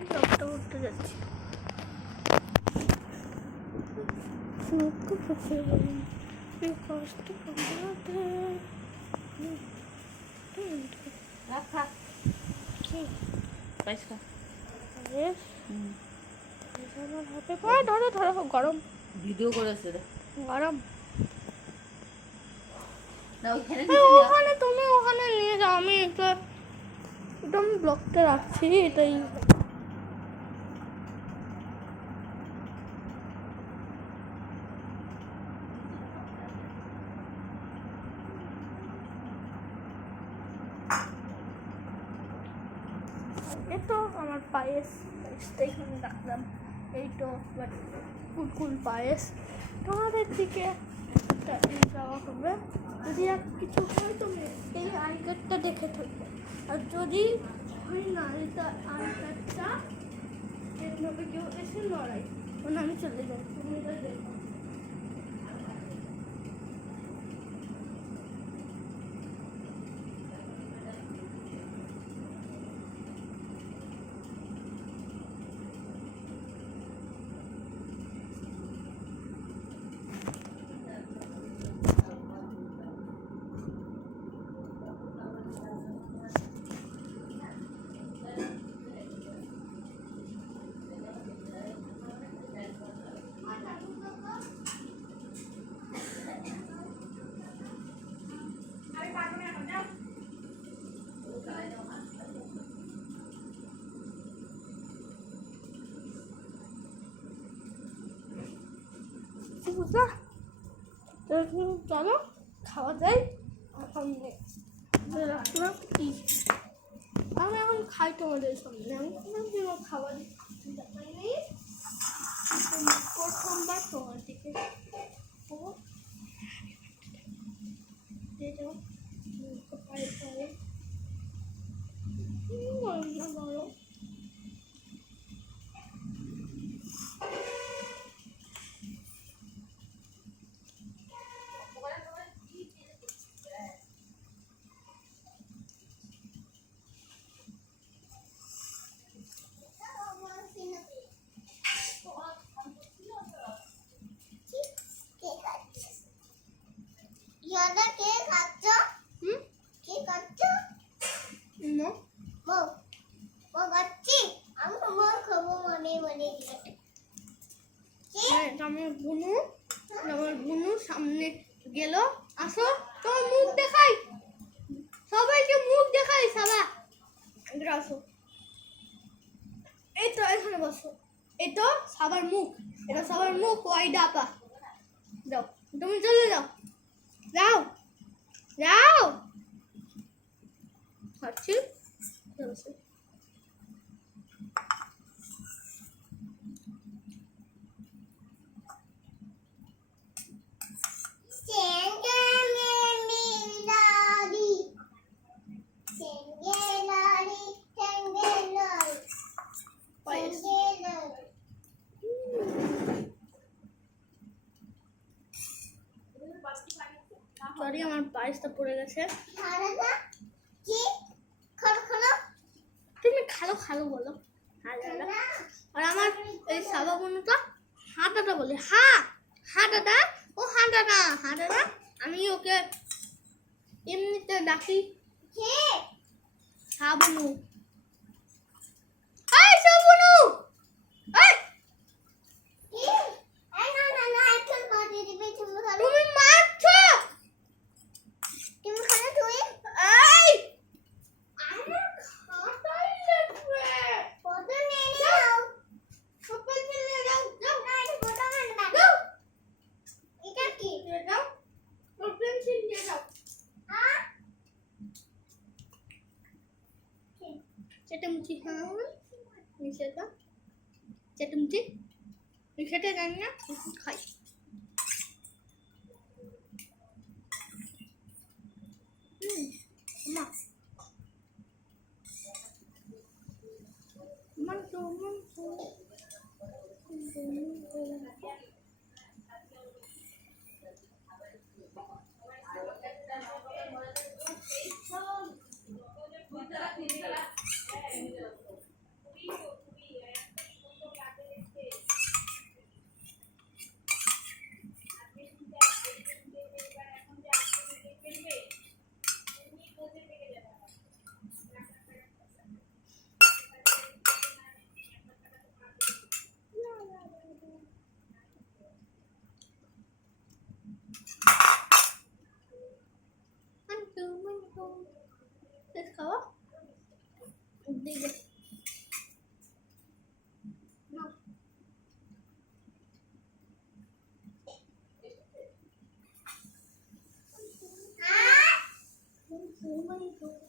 ব্লগটা করতে যাচ্ছি। কষ্ট রাখা কি পয়সা আমার হাতে পায়ে ধরো ধরো গরম ভিডিও করেছে রে গরম। না ওখানে ওখানে তুমি ওখানে নিয়ে যাও, আমি একদম ব্লগটা রাখছি এটাই। এই তো আমার পায়েসটা এখানে রাখলাম, এই তো কুলকুল পায়েস। তোমাদের দিকে যাওয়া হবে, যদি আর কিছু হয় তুমি এই আই কার্ডটা দেখে থাকবে, আর যদি হয় না এটা আই কার্ডটা এভাবে কেউ এসে লড়াই মানে আমি চলে যাই, তুমি এটা দেখো। বুঝলা, চলো খাওয়া যায়। এখন রাখলাম কি আমি এখন খাই তোমাদের সামনে, আমি কোনো খাবার দেখাই নেই, প্রথমবার তোমার দিকে বলো। কে খাচ্ছ? কে খাচ্ছ? বউ খাচ্ছি আমি, তোমার খাবো মনে মনে। আমার বুনু সামনে গেল, আসো তোমার মুখ দেখাই, সবাইকে মুখ দেখাই সাবা, আসো এই তো এখানে বসো, এই তো সবার মুখ, এটা সবার মুখ, ওই ডাপা যাও, তুমি চলে যাও, যাও যাও খাচ্ছি। সরি আমার পায়েসটা পড়ে গেছে, তুমি খালো খালো বলো। আর আমার এই সাবা বোনটা হা দাদা বলে, হা হা দাদা, ও হা দাদা, হা দাদা। আমি ওকে এমনিতে ডাকি সাবনু, এই সাবনু, এই তুমি মারছো, তুমি খানা তুই এই আমার খাতাই লাগবে, কত নিয়ে নাও। সবাই চলে যাও, যাও না এটা কত আনবা? যাও, এটা কি? যাও ওর পেন্সিল নিয়ে যাও। চেটামুচি খাও, মিশাটা চেটামুচি মিশাটা জানি না, খাই। মা মাংসো মাংসো খাবো